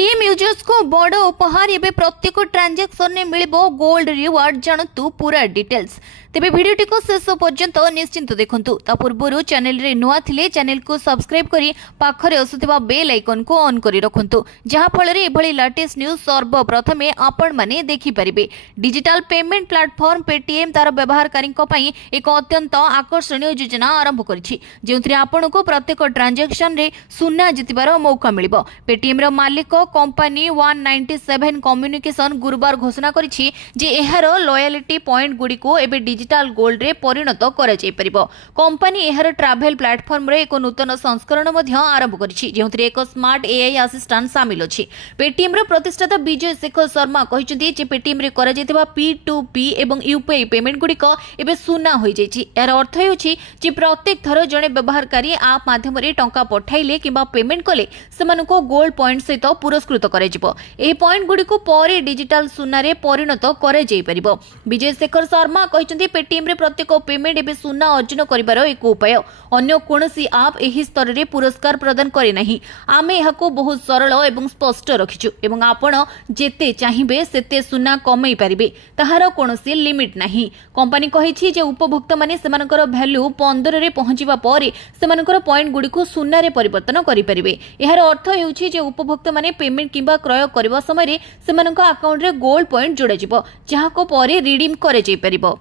Paytm users को बड़ उपहार एवं प्रत्येक ट्रांजैक्शन में मिलिबो गोल्ड रिवार्ड जानतु पूरा डिटेल्स तेबे वीडियोटी को शेष पर्यंत निश्चिंत देखंतु ता पूर्वरु चैनल रे नुआ थिले चैनल को सब्सक्राइब करी पाखरे आसुथिबा बेल आइकन को ऑन करी रखंतु जहा फल रे एभली लेटेस्ट न्यूज सर्वप्रथमे आपण माने देखि परिबे। डिजिटल पेमेंट प्लेटफॉर्म पेटीएम तार व्यवहारकारी पई एक अत्यंत आकर्षणीय योजना आरंभ करिछि जेउथरे आपनको प्रत्येक ट्रांजैक्शन रे सुना जितिबार मौका मिलिबो। पेटीएम रो मालिक कंपनी 197 कम्युनिकेशन गुरुवार घोषणा करिछि जे एहार लॉयल्टी पॉइंट गुडी को एबे डिजिटल गोल्ड रे परिणत करा जाय परिबो। कंपनी एहार ट्रैवल प्लेटफॉर्म रे एक नूतन संस्करण मध्ये आरंभ करिछि जेउथरे एक स्मार्ट एआई असिस्टेंट शामिल अछि। पेटीएम रो प्रतिष्ठाता विजय शेखर शर्मा कहिसथि जे पेटीएम रे करा जायतिबा P2P एवं यूपीआई पेमेंट गुडी को एबे सुना होई जायछि। यार अर्थ हेउछि जे प्रत्येक थर जणे व्यवहारकारी आप माध्यम रे टंका पठाइले किबा पेमेंट कले सेमानको गोल्ड पॉइंट सहित पुरस्कृत कराଯିबो। एही पॉइंट गुडी को परे डिजिटल सुना रे परिणत करा जाय परिबो। विजय शेखर शर्मा कहिसथि पेटीएम रे प्रत्येक पेमेंट एबे सुना अर्जन करिबार एक उपाय अन्य कोनोसी आप एही स्तर रे पुरस्कार प्रदान करे नाही। आमे एहाको बहुत सरल एवं स्पष्ट रखिछु एवं आपण जेते चाहिबे सेते सुना कमई परिबे ताहार कोनोसी लिमिट नाही। कंपनी कहिछि जे उपभोक्ता माने सेमानकर वैल्यू 15 रे पहुंचिबा परे सेमानकर पॉइंट गुडी को सुना रे परिवर्तन करि परिबे। एहार अर्थ हेउछि जे उपभोक्ता माने पेमेंट किबा क्रय करबा समय रे सेमानकर अकाउंट रे गोल्ड पॉइंट जोड़ा जिवो जहाको परे रिडीम करे जाय परिबो।